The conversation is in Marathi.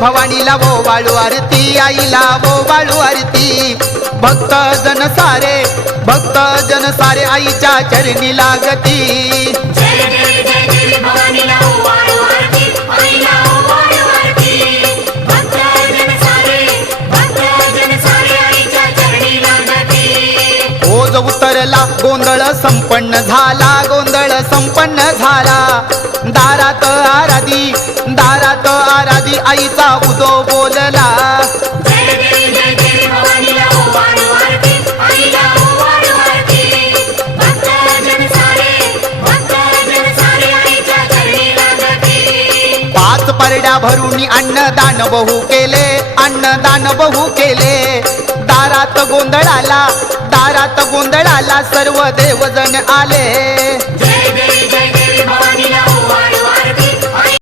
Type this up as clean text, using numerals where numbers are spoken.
भवानीला वो वाळू आरती आईला वो वाळू आरती भक्त जन सारे आईच्या चरणी लागती जय जय जय देवी भवानीला ओ वाळू आरती आईला ओ वाळू आरती भक्तजन सारे आईच्या चरणी लागती ओज उतरला गोंधळ संपन्न झाला दारात आराधी आईचा उदो बोलला जय जय जय देवी भवानीला ओ वाळू आरती आईला ओ वाळू आरती भक्तजन सारे आईच्या चरणी लागती पाच परड्या भरून अन्नदान बहु केले दारात गोंधळाला सर्व देवजन आले